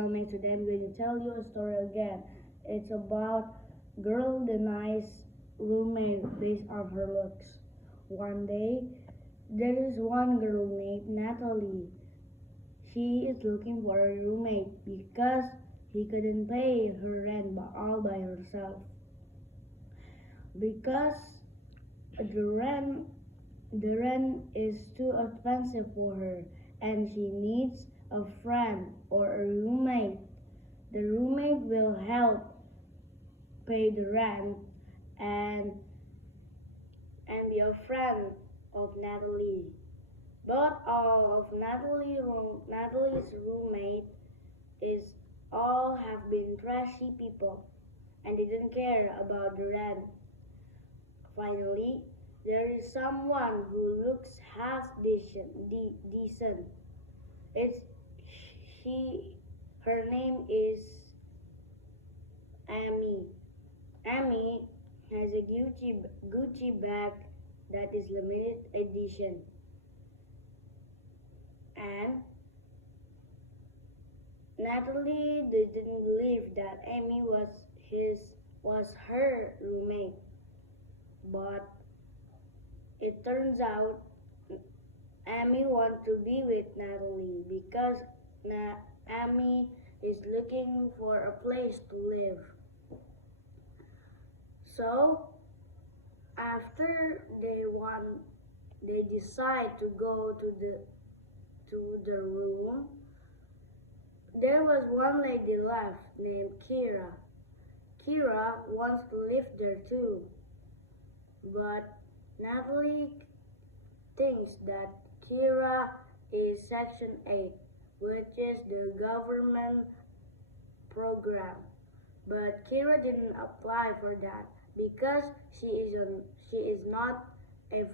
Today I'm going to tell you a story again. It's about girl denies roommate based on her looks. One day, there is one girl named Natalie. She is looking for a roommate because he couldn't pay her rent all by herself. Because the rent the rent is too expensive for her and she needs a friend or a roommate. The roommate will help pay the rent and be a friend of Natalie. But all of Natalie's roommate is all have been trashy people and didn't care about the rent. Finally, there is someone who looks half decent. It's she. Her name is Amy. Amy has a Gucci bag that is limited edition, and Natalie didn't believe that Amy was her roommate, but it turns out Amy wants to be with Natalie because Amy is looking for a place to live. So after they decide to go to the room. There was one lady left named Kira. Kira wants to live there too, but Natalie thinks that Kira is Section 8, which is the government program. But Kira didn't apply for that because she is not a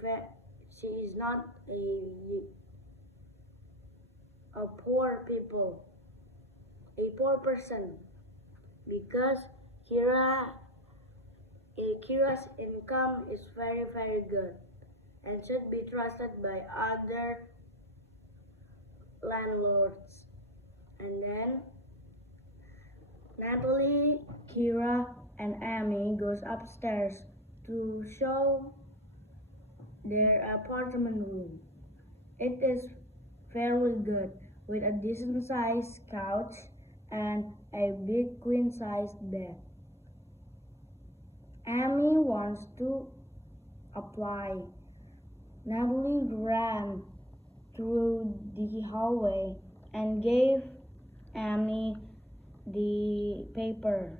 a poor person because Kira's income is very good and should be trusted by other landlords. And then Natalie, Kira, and Amy goes upstairs to show their apartment room. It is very good with a decent sized couch and a big queen sized bed. Amy wants to apply. Natalie ran through the hallway and gave Amy the paper.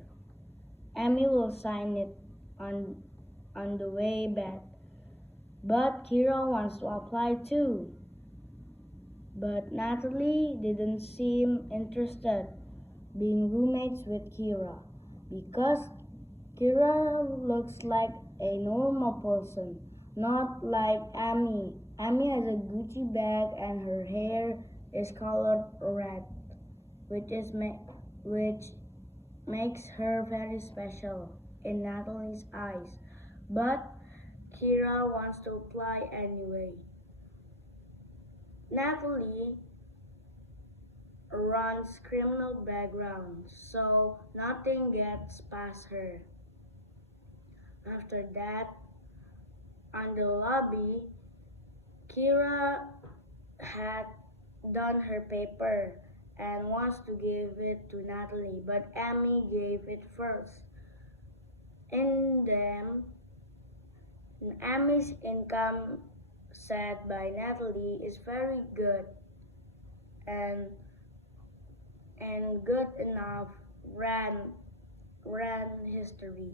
Amy will sign it on the way back. But Kira wants to apply too. But Natalie didn't seem interested being roommates with Kira because Kira looks like a normal person, not like Amy. Amy has a Gucci bag and her hair is colored red, which makes her very special in Natalie's eyes. But Kira wants to apply anyway. Natalie runs criminal background, so nothing gets past her. After that, on the lobby, Kira had done her paper and wants to give it to Natalie, but Amy gave it first. In them, Amy's income set by Natalie is very good and good enough ran history.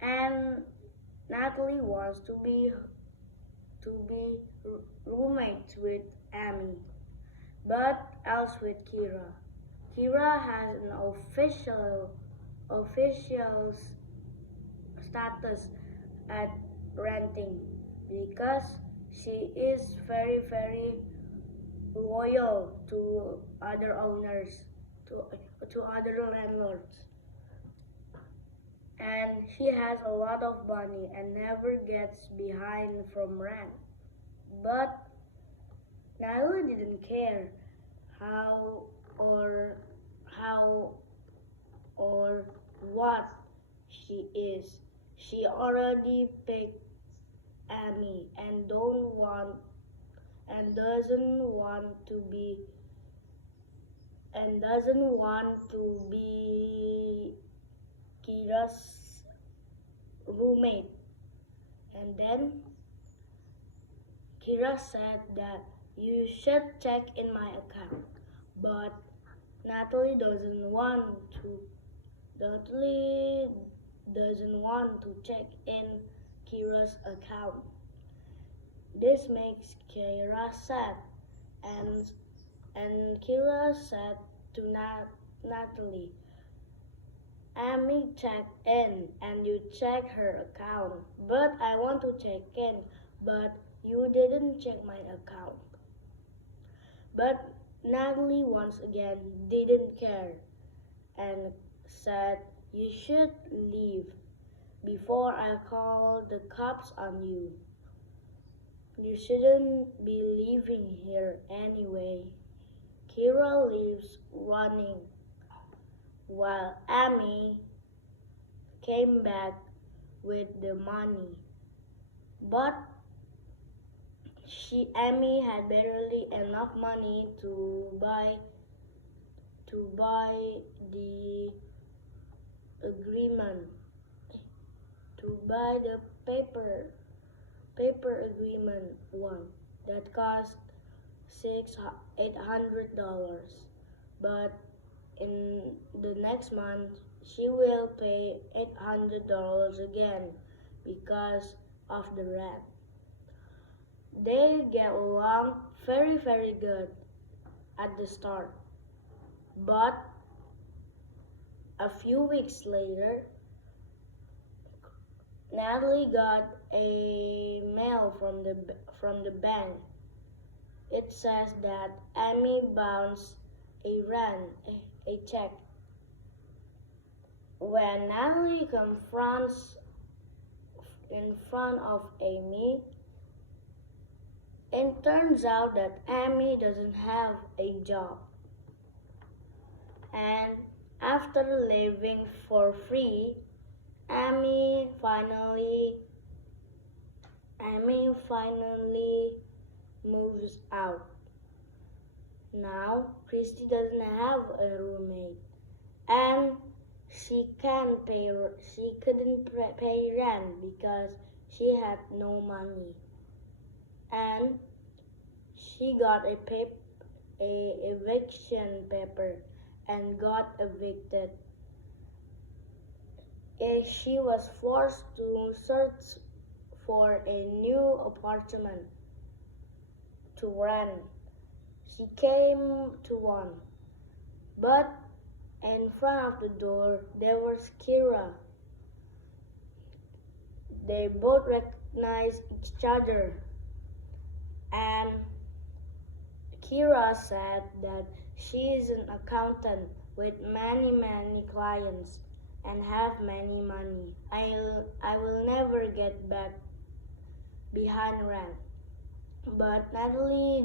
And Natalie wants to be roommates with Amy, but else with Kira. Kira has an official status at renting because she is very loyal to other owners, to other landlords. And she has a lot of money and never gets behind from rent. But Natalie didn't care how or She already picked Amy and doesn't want to be Kira's roommate. And then Kira said that you should check in my account, but Natalie Natalie doesn't want to check in Kira's account. This makes Kira sad, and Kira said to Natalie, Amy checked in and you checked her account, but I want to check in, but you didn't check my account. But Natalie once again didn't care and said, you should leave before I call the cops on you. You shouldn't be leaving here anyway. Kira leaves running while Amy came back with the money. But Amy had barely enough money to buy the agreement, to buy the paper agreement one that cost $800. But in the next month, she will pay $800 again because of the rent. They get along very, very good at the start. But a few weeks later, Natalie got a mail from the bank. It says that Amy bounced a check. When Natalie confronts in front of Amy, it turns out that Amy doesn't have a job. And after living for free, Amy finally moves out. Now, Christy doesn't have a roommate, and she couldn't pay rent because she had no money, and she got a eviction paper and got evicted. She was forced to search for a new apartment to rent. She came to one, but in front of the door there was Kira. They both recognized each other, and Kira said that she is an accountant with many clients and have many money. I will never get back behind rent. But Natalie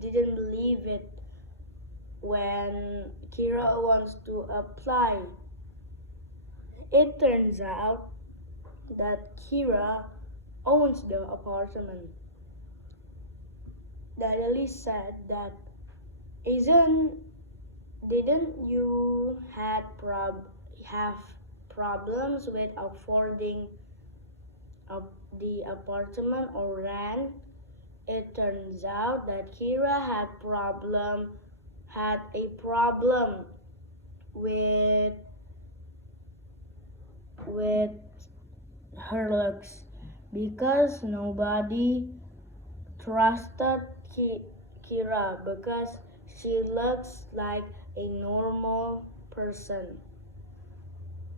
didn't believe it when Kira wants to apply. It turns out that Kira owns the apartment. Natalie said that didn't you have problems with affording the apartment or rent? It turns out that Kira had a problem with her looks because nobody trusted Kira because she looks like a normal person,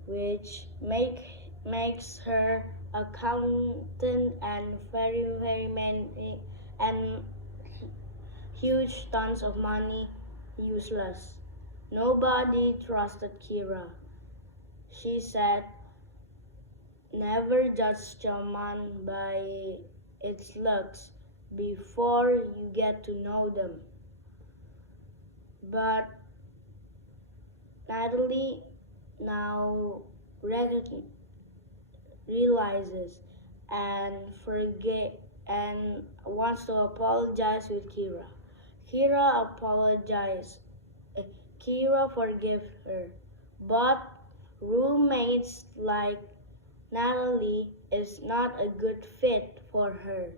which makes her accountant and very many and huge tons of money useless. Nobody trusted Kira. She said, never judge someone by its looks before you get to know them. But Natalie now realizes and forget and wants to apologize with Kira. Kira apologizes. Kira forgives her, but roommates like Natalie is not a good fit for her.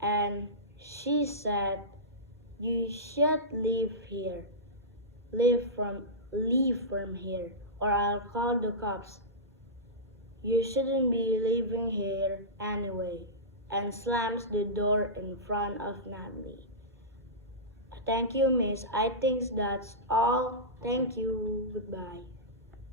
And she said, "You should leave from here, or I'll call the cops. You shouldn't be living here anyway," and slams the door in front of Natalie. Thank you, miss. I think that's all. Thank you. Goodbye.